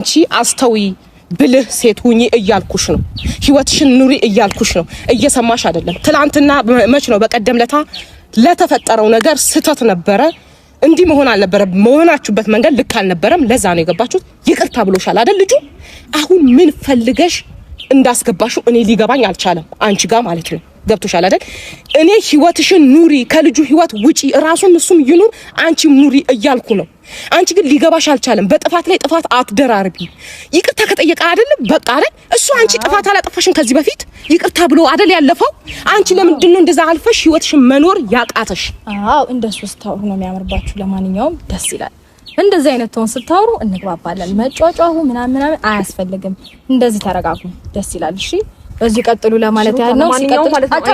አንቺ አስተዊ ብልህ ሴት ሁኚ እያልኩሽ ነው። ህይወትሽን ኑሪ እያልኩሽ ነው። እየሰማሽ አይደለም። ትላንትና መች ነው በቀደም ለታ ለተፈጠረው ነገር ስተት ነበረ። እንዲህ መሆን አልነበረ። መሆናችሁበት መንገድ ልክ አልነበረም። ለዛ ነው የገባችሁት። ይቅርታ ብሎሻል አይደል ልጁ? አሁን ምን ፈልገሽ እንዳስገባሽው እኔ ሊገባኝ አልቻለም። አንቺ ጋር ማለት ነው። ገብቶሻል አይደል? እኔ ህይወትሽን ኑሪ፣ ከልጁ ህይወት ውጪ፣ ራሱም እሱም ይኑር፣ አንቺም ኑሪ እያልኩ ነው። አንቺ ግን ሊገባሽ አልቻለም። በጥፋት ላይ ጥፋት አትደራርቢ። ይቅርታ ከጠየቀ አይደል በቃ አይደል? እሱ አንቺ ጥፋት አላጠፋሽም ከዚህ በፊት ይቅርታ ብሎ አይደል ያለፈው? አንቺ ለምንድን ነው እንደዛ አልፈሽ ህይወትሽን መኖር ያቃተሽ? አዎ እንደሱ ስታወሩ ነው የሚያምርባችሁ። ለማንኛውም ደስ ይላል። እንደዚህ አይነት ተውን ስታወሩ እንግባባለን። መጫጫሁ ምናምን አያስፈልግም። እንደዚህ ተረጋጉ። ደስ ይላል። እሺ በዚህ ቀጥሉ ለማለት ያህል ነው። ሲቀጥል ማለት ነው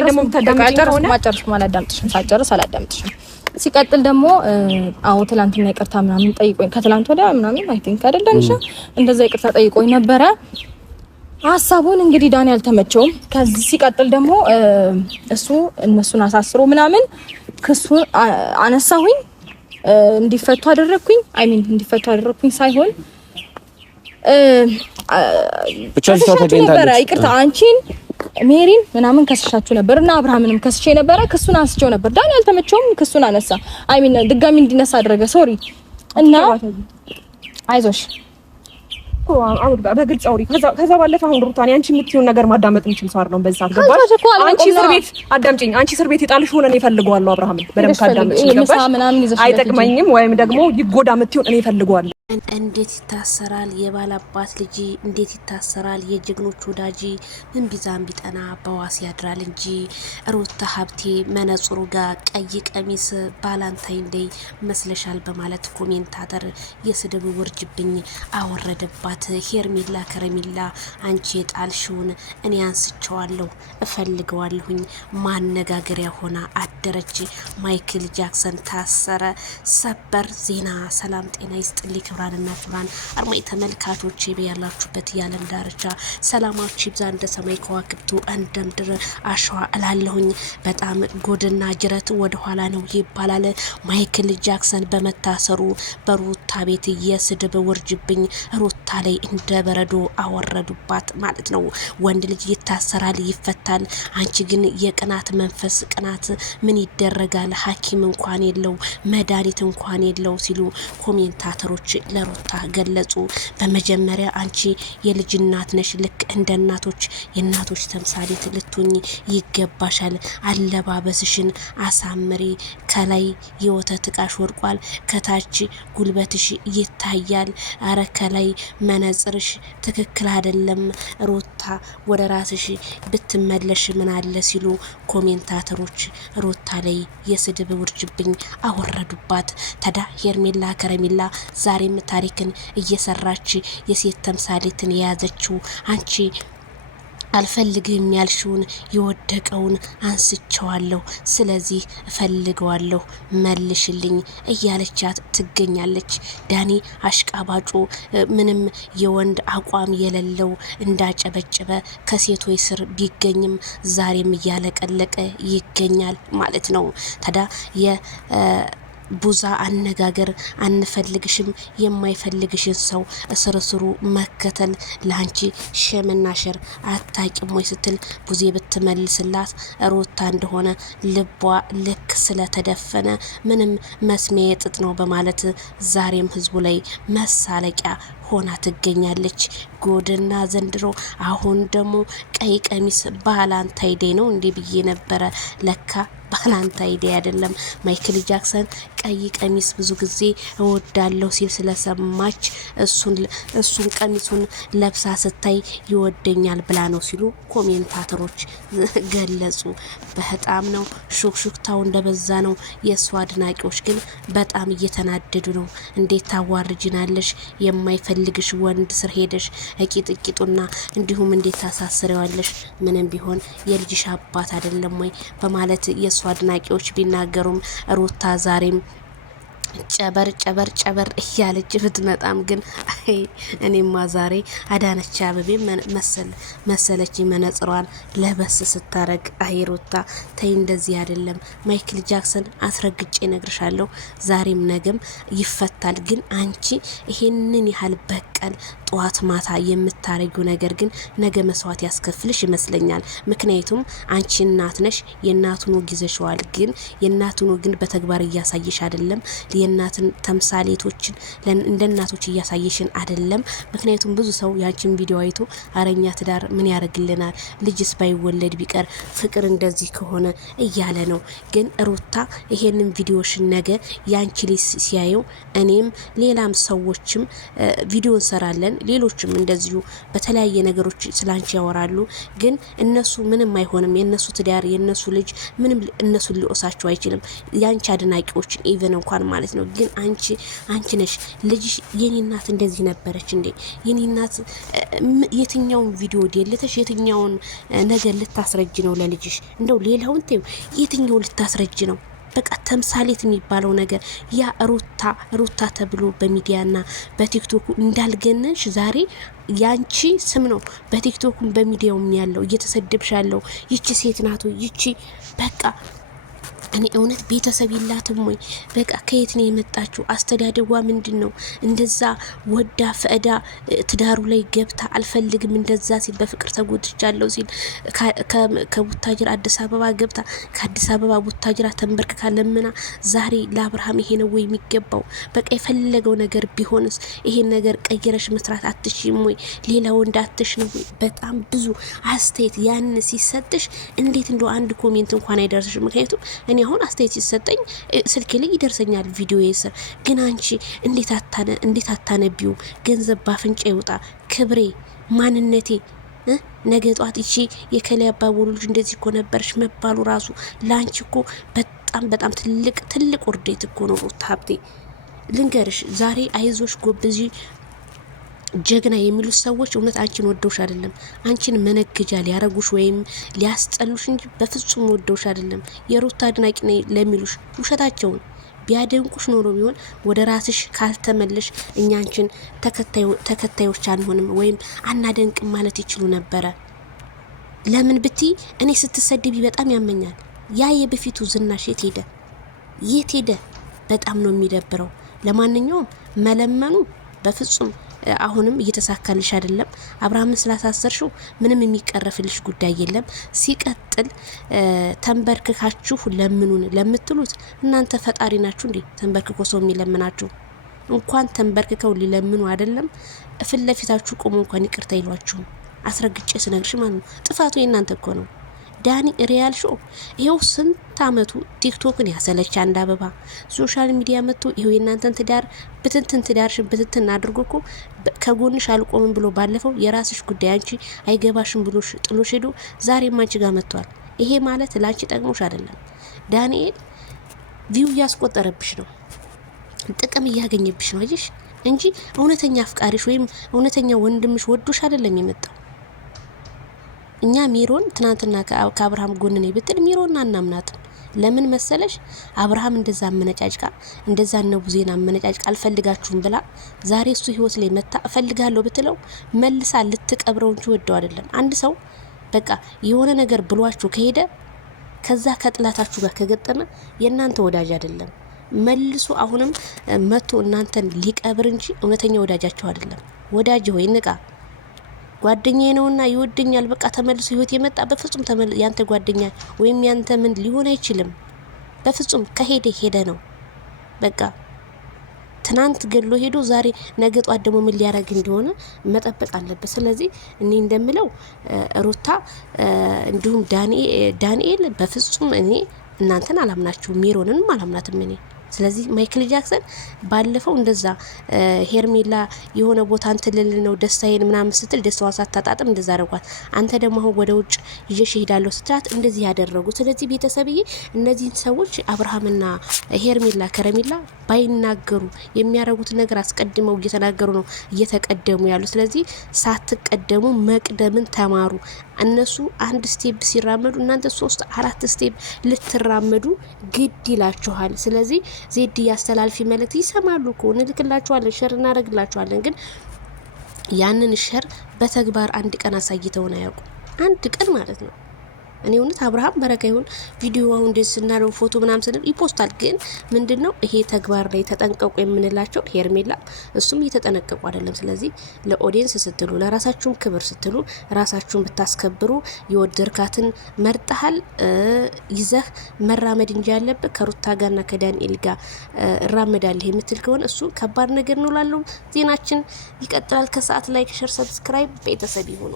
ደግሞ አላዳምጥሽም። ሲቀጥል ደግሞ አዎ ትላንትና ይቅርታ ምናምን ጠይቆኝ ከትላንት ወዲያ ምናምን አይ ቲንክ አይደለም እሺ እንደዛ ይቅርታ ጠይቆኝ ነበረ። ሀሳቡን እንግዲህ ዳኒ አልተመቸውም። ከዚህ ሲቀጥል ደግሞ እሱ እነሱን አሳስሮ ምናምን ክሱን አነሳሁኝ፣ እንዲፈቱ አደረኩኝ። አይ ሚን እንዲፈቱ አደረኩኝ ሳይሆን ብቻችሁ ተገኝታለች። ይቅርታ አንቺን ሜሪን ምናምን ከስሻችሁ ነበርና አብርሃምንም ከስቼ ነበረ። ክሱን አንስቼው ነበር። ዳኒ አልተመቸውም። ክሱን አነሳ። አይ ሚን ድጋሚ እንዲነሳ አደረገ። ሶሪ እና አይዞሽ አውድ በግልጽ አውሪ። ከዛ ባለፈ አሁን ሩታኒ አንቺ የምትይውን ነገር ማዳመጥ እንችል ሰው ነው። በዛ ገባሽ? አንቺ እስር ቤት አዳምጪኝ። አንቺ እስር ቤት ይጣልሽ ሆነ እኔ ፈልገዋለሁ። አብርሃም በደምብ ካዳምጪኝ ገባሽ? አይጠቅመኝም ወይም ደግሞ ይጎዳ የምትይውን እኔ ፈልገዋለሁ። እንዴት ይታሰራል የባላባት ልጅ? እንዴት ይታሰራል የጀግኖች ወዳጅ? ምን ቢዛም ቢጠና በዋስ ያድራል እንጂ። ሩታ ሀብቴ መነጽሩ ጋር ቀይ ቀሚስ ባላንታይን ዴይ መስለሻል በማለት ኮሜንታተር የስድብ ውርጅብኝ አወረደባት። ሄርሜላ ከረሜላ አንቺ የጣልሽውን እኔ አንስቸዋለሁ እፈልገዋለሁኝ ማነጋገሪያ ሆና አደረች። ማይክል ጃክሰን ታሰረ። ሰበር ዜና። ሰላም ጤና ይስጥልኝ ክብራንና ክብራን አርማይ ተመልካቾች በያላችሁበት የዓለም ዳርቻ ሰላማችሁ ይብዛ። እንደ ሰማይ ከዋክብቱ እንደ ምድር አሸዋ እላለሁኝ። በጣም ጎድና ጅረት ወደ ኋላ ነው ይባላል። ማይክል ጃክሰን በመታሰሩ በሩታ ቤት የስድብ ውርጅብኝ ሩታ ላይ እንደ በረዶ አወረዱባት ማለት ነው። ወንድ ልጅ ይታሰራል ይፈታል። አንቺ ግን የቅናት መንፈስ ቅናት ምን ይደረጋል? ሐኪም እንኳን የለው መድኃኒት እንኳን የለው ሲሉ ኮሜንታተሮች ለሩታ ገለጹ። በመጀመሪያ አንቺ የልጅ እናት ነሽ። ልክ እንደ እናቶች የእናቶች ተምሳሌት ልትሆኚ ይገባሻል። አለባበስሽን አሳምሪ። ከላይ የወተት እቃሽ ወርቋል፣ ከታች ጉልበትሽ ይታያል። አረ ከላይ መነጽርሽ ትክክል አይደለም። ሩታ ወደ ራስሽ ብትመለሽ ምን አለ ሲሉ ኮሜንታተሮች ሩታ ላይ የስድብ ውርጅብኝ አወረዱባት። ታዲያ ሄርሜላ ከረሜላ ዛሬም ታሪክን እየሰራች የሴት ተምሳሌትን የያዘችው አንቺ አልፈልግም ያልሽውን የወደቀውን አንስቸዋለሁ፣ ስለዚህ እፈልገዋለሁ መልሽልኝ እያለቻት ትገኛለች። ዳኒ አሽቃባጩ ምንም የወንድ አቋም የሌለው እንዳጨበጨበ ከሴቶች ስር ቢገኝም ዛሬም እያለቀለቀ ይገኛል ማለት ነው። ታዲያ ቡዛ አነጋገር አንፈልግሽም፣ የማይፈልግሽን ሰው እስርስሩ መከተል ላንቺ ሸምና ሸር አታቂም ወይ ስትል ቡዜ ብትመልስላት ሩታ እንደሆነ ልቧ ልክ ስለተደፈነ ምንም መስሚያ የጥጥ ነው በማለት ዛሬም ህዝቡ ላይ መሳለቂያ ሆና ትገኛለች። ጎድና ዘንድሮ አሁን ደግሞ ቀይ ቀሚስ ባላንታይ ዴይ ነው እንዴ ብዬ ነበረ። ለካ ባላንታይ ዴይ አይደለም። ማይክል ጃክሰን ቀይ ቀሚስ ብዙ ጊዜ እወዳለሁ ሲል ስለሰማች እሱን ቀሚሱን ለብሳ ስታይ ይወደኛል ብላ ነው ሲሉ ኮሜንታተሮች ገለጹ። በጣም ነው ሹክሹክታው እንደበዛ ነው። የእሷ አድናቂዎች ግን በጣም እየተናደዱ ነው። እንዴት ታዋርጅናለሽ? የማይፈልግሽ ወንድ ስር ሄደሽ እቂጥቂጡና እንዲሁም እንዴት ታሳስረዋለሽ? ምንም ቢሆን የልጅሽ አባት አይደለም ወይ በማለት የእሷ አድናቂዎች ቢናገሩም ሩታ ዛሬም ጨበር ጨበር ጨበር እያለች ብትመጣም ግን እኔማ ዛሬ አዳነች አበቤ መሰለች መነጽሯን ለበስ ስታረግ ሩታ ተይ እንደዚህ አይደለም። ማይክል ጃክሰን አስረግጬ ነግርሻለሁ ዛሬም ነገም ይፈታል። ግን አንቺ ይሄንን ያህል በቀል ጠዋት ማታ የምታረጊው ነገር ግን ነገ መስዋዕት ያስከፍልሽ ይመስለኛል። ምክንያቱም አንቺ እናት ነሽ፣ የእናቱን ወግ ይዘሽዋል። ግን የእናቱን ወግ በተግባር እያሳየሽ አይደለም። የእናትን ተምሳሌቶችን እንደ እናቶች እያሳየሽን አይደለም። ምክንያቱም ብዙ ሰው ያንቺን ቪዲዮ አይቶ አረኛ ትዳር ምን ያደርግልናል፣ ልጅስ ባይወለድ ቢቀር ፍቅር እንደዚህ ከሆነ እያለ ነው። ግን ሩታ ይሄንን ቪዲዮሽን ነገ ያንቺ ልጅ ሲያየው እኔም ሌላም ሰዎችም ቪዲዮ እንሰራለን፣ ሌሎችም እንደዚሁ በተለያየ ነገሮች ስላንቺ ያወራሉ። ግን እነሱ ምንም አይሆንም፣ የነሱ ትዳር የነሱ ልጅ ምንም እነሱ ሊወሳቸው አይችልም። ያንቺ አድናቂዎችን ኢቨን እንኳን ማለት ነው። ግን አንቺ ነሽ ልጅሽ የኔ እናት እንደዚህ ነበረች እንዴ? የኔ እናት የትኛውን ቪዲዮ ደልተሽ የትኛውን ነገር ልታስረጅ ነው ለልጅሽ? እንደው ሌላውን ተይው፣ የትኛው ልታስረጅ ነው? በቃ ተምሳሌት የሚባለው ነገር ያ ሩታ ተብሎ በሚዲያና በቲክቶክ እንዳልገነሽ ዛሬ ያንቺ ስም ነው በቲክቶክም በሚዲያውም ያለው እየተሰደብሽ ያለው። ይቺ ሴት ናቱ ይቺ በቃ እኔ እውነት ቤተሰብ ይላትም ወይ? በቃ ከየት ነው የመጣችው? አስተዳደጓ ምንድነው? እንደዛ ወዳ ፈዳ ትዳሩ ላይ ገብታ አልፈልግም እንደዛ ሲል በፍቅር ተጎድቻለሁ ሲል ከቡታጅራ አዲስ አበባ ገብታ ከአዲስ አበባ ቡታጅራ ተንበርክካ ለምና ዛሬ ለአብርሃም ይሄ ነው ወይ የሚገባው? በቃ የፈለገው ነገር ቢሆንስ ይሄን ነገር ቀይረሽ መስራት አትሽም ወይ? ሌላ ወንድ አትሽ ነው ወይ? በጣም ብዙ አስተያየት ያን ሲሰጥሽ እንዴት እንደው አንድ ኮሜንት እንኳን አይደርስሽ? ምክንያቱም እኔ አሁን አስተያየት ሲሰጠኝ ስልኬ ላይ ይደርሰኛል ቪዲዮ የስር ግን አንቺ እንዴት አታነቢው? ገንዘብ ባፍንጫ ይውጣ፣ ክብሬ ማንነቴ ነገ ጧት እቺ የከላይ አባቦሉ ልጅ እንደዚህ እኮ ነበርሽ መባሉ ራሱ ላንቺ እኮ በጣም ትልቅ ውርደት እኮ ነው። ሩታ ሀብቴ ልንገርሽ ዛሬ አይዞሽ ጎብዚ ጀግና የሚሉት ሰዎች እውነት አንቺን ወደውሽ አይደለም፣ አንቺን መነገጃ ሊያረጉሽ ወይም ሊያስጠሉሽ እንጂ በፍጹም ወደውሽ አይደለም። የሩታ አድናቂ ነኝ ለሚሉሽ ውሸታቸውን ቢያደንቁሽ ኖሮ ቢሆን ወደ ራስሽ ካልተመለሽ እኛ አንቺን ተከታዮች አንሆንም ወይም አናደንቅም ማለት ይችሉ ነበረ። ለምን ብቲ እኔ ስትሰደቢ በጣም ያመኛል። ያ የበፊቱ ዝናሽ የት ሄደ? በጣም ነው የሚደብረው። ለማንኛውም መለመኑ በፍጹም አሁንም እየተሳካልሽ አይደለም። አብርሃምን ስላሳሰርሽው ምንም የሚቀረፍልሽ ጉዳይ የለም። ሲቀጥል ተንበርክካችሁ ለምኑን ለምትሉት እናንተ ፈጣሪ ናችሁ እንዴ? ተንበርክኮ ሰው የሚለምናችሁ እንኳን ተንበርክከው ሊለምኑ አይደለም ፊት ለፊታችሁ ቆሞ እንኳን ይቅርታ ይሏችሁ። አስረግጬ ስነግርሽ ማለት ነው ጥፋቱ የእናንተ እኮ ነው። ዳኒ ሪያል ሾው ይሄው ስንት አመቱ ቲክቶክን ያሰለች አንድ አበባ ሶሻል ሚዲያ መጥቶ ይሄው የናንተን ትዳር ብትንትን አድርጎ እኮ ከጎንሽ አልቆምም ብሎ ባለፈው የራስሽ ጉዳይ አንቺ አይገባሽም ብሎ ጥሎሽ ሄዶ ዛሬም አንቺ ጋር መጥቷል። ይሄ ማለት ላንቺ ጠቅሞሽ አይደለም። ዳንኤል ቪው ያስቆጠረብሽ ነው፣ ጥቅም እያገኘብሽ ነው አይሽ እንጂ እውነተኛ አፍቃሪሽ ወይም እውነተኛ ወንድምሽ ወዶሽ አይደለም የመጣው። እኛ ሚሮን ትናንትና ከአብርሃም ጎን ነኝ ብትል ሚሮን አናምናትም። ለምን መሰለሽ? አብርሃም እንደዛ አመነጫጭቃ እንደዛ ነው ዜና አመነጫጭቃ አልፈልጋችሁም ብላ ዛሬ እሱ ህይወት ላይ መታ እፈልጋለሁ ብትለው መልሳ ልትቀብረው እንጂ ወደው አይደለም። አንድ ሰው በቃ የሆነ ነገር ብሏችሁ ከሄደ ከዛ ከጥላታችሁ ጋር ከገጠመ የእናንተ ወዳጅ አይደለም። መልሶ አሁንም መቶ እናንተን ሊቀብር እንጂ እውነተኛ ወዳጃችሁ አይደለም። ወዳጅ ሆይ ንቃ። ጓደኛዬ ነውና ይወደኛል በቃ ተመልሶ ህይወት የመጣ በፍጹም ያንተ ጓደኛ ወይም ያንተ ምን ሊሆን አይችልም። በፍጹም ሄደ ነው በቃ። ትናንት ገሎ ሄዶ ዛሬ ነገ ጧት ደግሞ ምን ሊያረግ እንደሆነ መጠበቅ አለበት። ስለዚህ እኔ እንደምለው ሩታ እንዲሁም ዳንኤል በፍጹም እኔ እናንተን አላምናችሁም፣ ሚሮንንም አላምናትም እኔ። ስለዚህ ማይክል ጃክሰን ባለፈው እንደዛ ሄርሜላ የሆነ ቦታ እንትልል ነው ደስታዬን ምናምን ስትል ደስታዋን ሳታጣጥም እንደዛ አድርጓት። አንተ ደግሞ አሁን ወደ ውጭ ይዤሽ እሄዳለሁ ስትላት እንደዚህ ያደረጉ። ስለዚህ ቤተሰብዬ እነዚህን ሰዎች አብርሃምና ሄርሜላ ከረሜላ ባይናገሩ የሚያረጉት ነገር አስቀድመው እየተናገሩ ነው እየተቀደሙ ያሉ። ስለዚህ ሳትቀደሙ መቅደምን ተማሩ። እነሱ አንድ ስቴፕ ሲራመዱ እናንተ 3-4 ስቴፕ ልትራመዱ ግድ ይላችኋል። ስለዚህ ዜድ ያስተላልፊ መልእክት ይሰማሉ እኮ እንልክላችኋለን፣ ሸር እናደርግላችኋለን። ግን ያንን ሸር በተግባር አንድ ቀን አሳይተውን አያውቁ። አንድ ቀን ማለት ነው። እኔ እውነት አብርሃም በረካ ይሁን ቪዲዮ አሁን ደስ እናለው ፎቶ ምናምን ስንል ይፖስታል። ግን ምንድነው ይሄ ተግባር ላይ ተጠንቀቁ የምንላቸው ሄርሜላ እሱም እየተጠነቀቁ አይደለም። ስለዚህ ለኦዲየንስ ስትሉ ለራሳችሁም ክብር ስትሉ ራሳችሁን ብታስከብሩ የወደድካትን መርጠሃል ይዘህ መራመድ እንጂ ያለብህ ከሩታ ጋርና ከዳንኤል ጋር እራመዳለህ የምትል ከሆነ እሱ ከባድ ነገር ነው ላለው። ዜናችን ይቀጥላል። ከሰዓት ላይክ፣ ሼር፣ ሰብስክራይብ ቤተሰብ ይሁኑ።